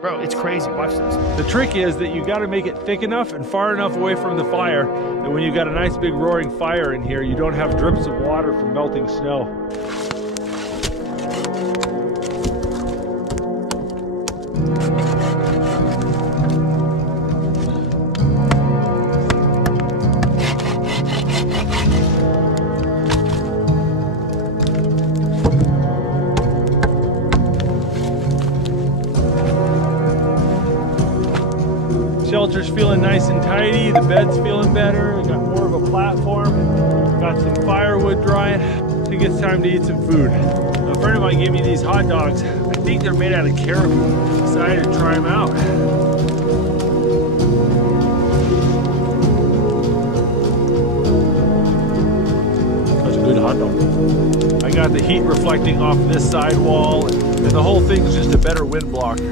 Bro, it's crazy. Watch this. The trick is that you got to make it thick enough and far enough away from the fire that when you got a nice big roaring fire in here, you don't have drips of water from melting snow. Shelter's feeling nice and tidy, the bed's feeling better, we got more of a platform, got some firewood drying. I think it's time to eat some food. A friend of mine gave me these hot dogs. I think they're made out of caribou. I'm excited to try them out. That's a good hot dog. I got the heat reflecting off this side wall, and the whole thing's just a better wind blocker.